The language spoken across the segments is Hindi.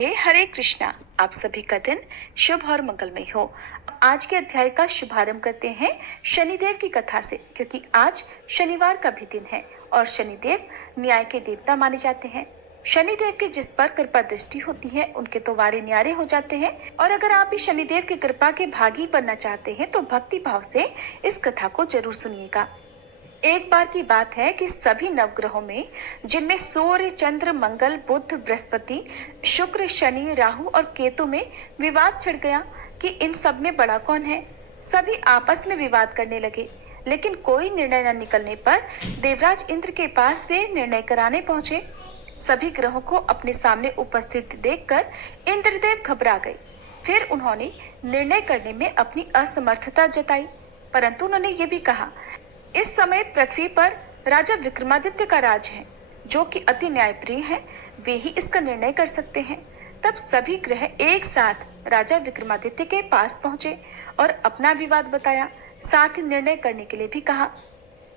हरे कृष्णा। आप सभी का दिन शुभ और मंगलमय हो। आज के अध्याय का शुभारंभ करते हैं शनिदेव की कथा से, क्योंकि आज शनिवार का भी दिन है और शनिदेव न्याय के देवता माने जाते हैं। शनिदेव की जिस पर कृपा दृष्टि होती है उनके तो वारे न्यारे हो जाते हैं। और अगर आप भी शनिदेव की कृपा के भागी बनना चाहते हैं तो भक्ति भाव से इस कथा को जरूर सुनिएगा। एक बार की बात है कि सभी नवग्रहों में, जिनमें सूर्य, चंद्र, मंगल, बुध, बृहस्पति, शुक्र, शनि, राहु और केतु में विवाद छिड़ गया कि इन सब में बड़ा कौन है। सभी आपस में विवाद करने लगे, लेकिन कोई निर्णय न निकलने पर देवराज इंद्र के पास वे निर्णय कराने पहुंचे। सभी ग्रहों को अपने सामने उपस्थित देखकर इंद्रदेव घबरा गए। फिर उन्होंने निर्णय करने में अपनी असमर्थता जताई, परंतु उन्होंने ये भी कहा, इस समय पृथ्वी पर राजा विक्रमादित्य का राज है, जो कि अति न्यायप्रिय है। वे ही इसका निर्णय कर सकते हैं। तब सभी ग्रह एक साथ राजा विक्रमादित्य के पास पहुंचे और अपना विवाद बताया, साथ ही निर्णय करने के लिए भी कहा।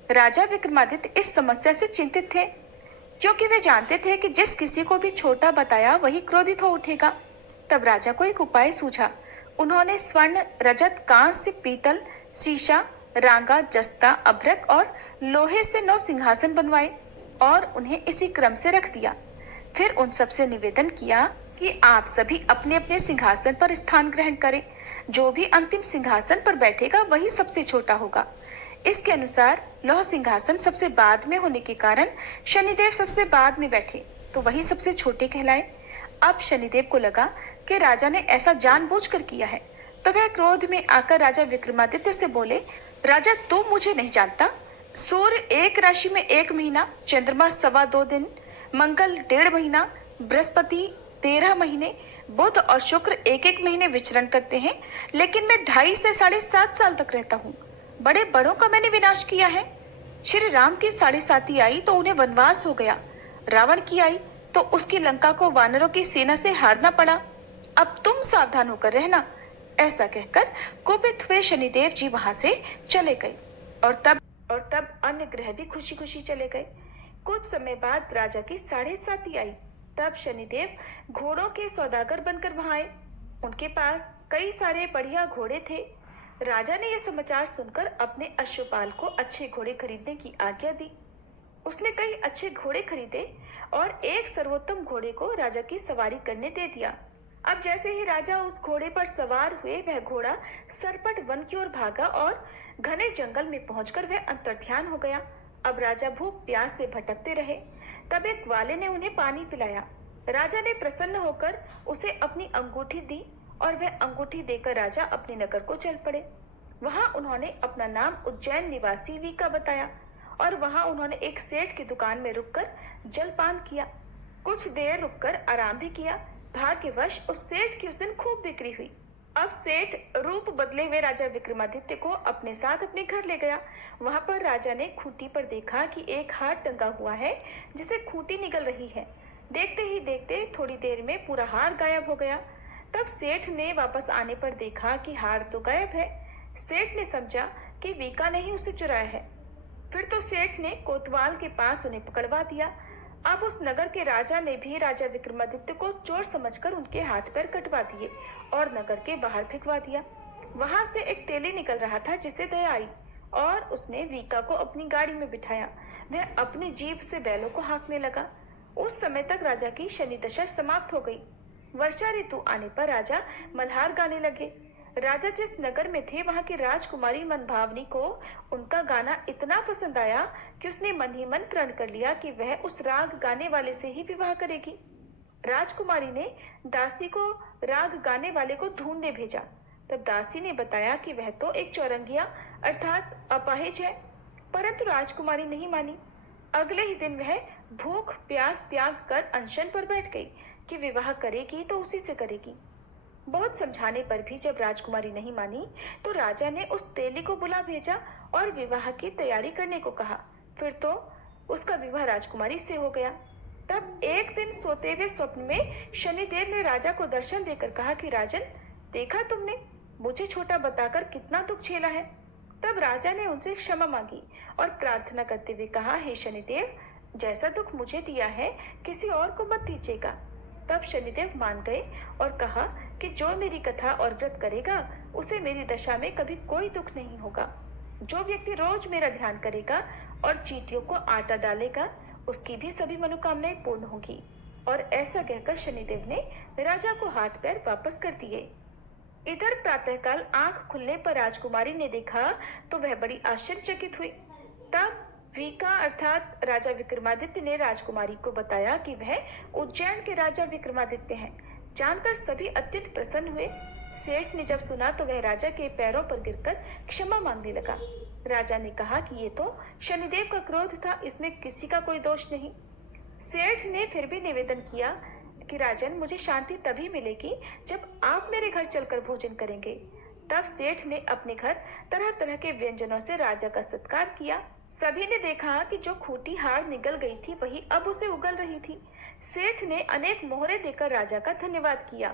राजा विक्रमादित्य इस समस्या से चिंतित थे, क्योंकि वे जानते थे कि जिस किसी को भी छोटा बताया वही क्रोधित हो उठेगा। तब राजा को एक उपाय सूझा। उन्होंने स्वर्ण, रजत, कांस्य, पीतल, शीशा, रांगा, जस्ता, अभ्रक और लोहे से 9 सिंहासन बनवाए और उन्हें इसी क्रम से रख दिया। फिर उन सबसे निवेदन किया कि आप सभी अपने अपने सिंहासन पर स्थान ग्रहण करें। जो भी अंतिम सिंहासन पर बैठेगा वही सबसे छोटा होगा। इसके अनुसार लौह सिंहासन सबसे बाद में होने के कारण शनिदेव सबसे बाद में बैठे तो वही सबसे छोटे कहलाए। अब शनिदेव को लगा कि राजा ने ऐसा जानबूझकर किया है, तो वह क्रोध में आकर राजा विक्रमादित्य से बोले, राजा तू मुझे नहीं जानता। सूर्य एक राशि में 1 महीना, चंद्रमा 2.25 दिन, मंगल 1.5 महीना, बृहस्पति 13 महीने, बुध और शुक्र 1-1 महीने विचरण करते हैं, लेकिन मैं 2.5 से 7.5 साल तक रहता हूँ। बड़े बड़ों का मैंने विनाश किया है। श्री राम की 7.5 आई तो उन्हें वनवास हो गया। रावण की आई तो उसकी लंका को वानरों की सेना से हारना पड़ा। अब तुम सावधान होकर रहना। ऐसा कहकर कुपित हुए शनिदेव जी वहां से चले गए और तब अन्य ग्रह भी खुशी खुशी चले गए। कुछ समय बाद राजा की 7.5 आई। तब शनिदेव घोड़ों के सौदागर बनकर वहां आए। उनके पास कई सारे बढ़िया घोड़े थे। राजा ने यह समाचार सुनकर अपने अश्वपाल को अच्छे घोड़े खरीदने की आज्ञा दी। उसने कई अच्छे घोड़े खरीदे और एक सर्वोत्तम घोड़े को राजा की सवारी करने दे दिया। अब जैसे ही राजा उस घोड़े पर सवार हुए, वह घोड़ा सरपट वन की ओर भागा और घने जंगल में पहुंचकर वह अंतर्ध्यान हो गया। अब राजा भूख प्यास से भटकते रहे। तब एक ग्वाले ने उन्हें पानी पिलाया। राजा ने प्रसन्न होकर उसे अपनी अंगूठी दी और वह अंगूठी देकर राजा अपने नगर को चल पड़े। वहां उन्होंने अपना नाम उज्जैन निवासी वीका बताया और वहां उन्होंने एक सेठ की दुकान में रुककर जलपान किया। कुछ देर रुककर आराम भी किया। भाग्यवश उस सेठ की उस दिन खूब बिक्री हुई। अब सेठ रूप बदले हुए राजा विक्रमादित्य को अपने साथ अपने घर ले गया। वहां पर राजा ने खूंटी पर देखा कि एक हार टंगा हुआ है, जिसे खूंटी निकल रही है। देखते ही देखते थोड़ी देर में पूरा हार गायब हो गया। तब सेठ ने वापस आने पर देखा कि हार तो गायब है। सेठ ने समझा कि वीका ने ही उसे चुराया है। फिर तो सेठ ने कोतवाल के पास उन्हें पकड़वा दिया। अब उस नगर के राजा ने भी राजा विक्रमादित्य को चोर समझकर उनके हाथ पैर कटवा दिए और नगर के बाहर फेंकवा दिया। वहां से एक तेली निकल रहा था, जिसे दया आई और उसने वीका को अपनी गाड़ी में बिठाया। वह अपनी जीभ से बैलों को हाँकने लगा। उस समय तक राजा की शनि दशा समाप्त हो गई। वर्षा ऋतु आने पर राजा मल्हार गाने लगे। राजा जिस नगर में थे, वहां की राजकुमारी मनभावनी को उनका गाना इतना पसंद आया कि उसने मन ही मन प्रण कर लिया कि वह उस राग गाने वाले से ही विवाह करेगी। राजकुमारी ने दासी को राग गाने वाले को ढूंढने भेजा। तब दासी ने बताया कि वह तो एक चौरंगिया अर्थात अपाहिज है, परंतु राजकुमारी नहीं मानी। अगले ही दिन वह भूख प्यास त्याग कर अनशन पर बैठ गई कि विवाह करेगी तो उसी से करेगी। बहुत समझाने पर भी जब राजकुमारी नहीं मानी तो राजा ने उस तेली को बुला भेजा और विवाह की तैयारी करने को कहा। फिर तो उसका विवाह राजकुमारी से हो गया। तब एक दिन सोते हुए स्वप्न में शनिदेव ने राजा को दर्शन देकर कहा कि राजन, देखा तुमने मुझे छोटा बताकर कितना दुख झेला है। तब राजा ने उनसे क्षमा मांगी और प्रार्थना करते हुए कहा, हे शनिदेव, जैसा दुख मुझे दिया है किसी और को मत दीजिएगा। तब शनिदेव मान गए और कहा कि जो मेरी कथा और व्रत करेगा उसे मेरी दशा में कभी कोई दुख नहीं होगा। जो व्यक्ति रोज मेरा ध्यान करेगा और चींटियों को आटा डालेगा उसकी भी सभी मनोकामनाएं पूर्ण होगी। और ऐसा कहकर शनिदेव ने राजा को हाथ पैर वापस कर दिए। इधर प्रातःकाल आंख खुलने पर राजकुमारी ने देखा तो वह बड़ी आश्चर्यचकित हुई। तब वीका अर्थात राजा विक्रमादित्य ने राजकुमारी को बताया कि वह उज्जैन के राजा विक्रमादित्य हैं। जानकर सभी अत्यंत प्रसन्न हुए। सेठ ने जब सुना तो वह राजा के पैरों पर गिरकर क्षमा मांगने लगा। राजा ने कहा कि ये तो शनिदेव का क्रोध था, इसमें किसी का कोई दोष नहीं। सेठ ने फिर भी निवेदन किया कि राजन, मुझे शांति तभी मिलेगी जब आप मेरे घर चलकर भोजन करेंगे। तब सेठ ने अपने घर तरह तरह के व्यंजनों से राजा का सत्कार किया। सभी ने देखा कि जो खूंटी हाड़ निगल गई थी वही अब उसे उगल रही थी। सेठ ने अनेक मोहरे देकर राजा का धन्यवाद किया।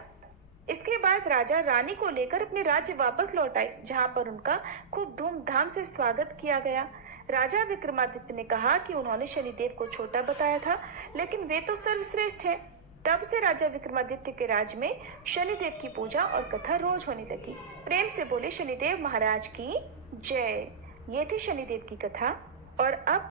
इसके बाद राजा रानी को लेकर अपने राज्य वापस लौट आए, जहां पर उनका खूब धूमधाम से स्वागत किया गया। राजा विक्रमादित्य ने कहा कि उन्होंने शनिदेव को छोटा बताया था, लेकिन वे तो सर्वश्रेष्ठ है। तब से राजा विक्रमादित्य के राज्य में शनिदेव की पूजा और कथा रोज होने लगी। प्रेम से बोले शनिदेव महाराज की जय। ये थी शनिदेव की कथा। और अब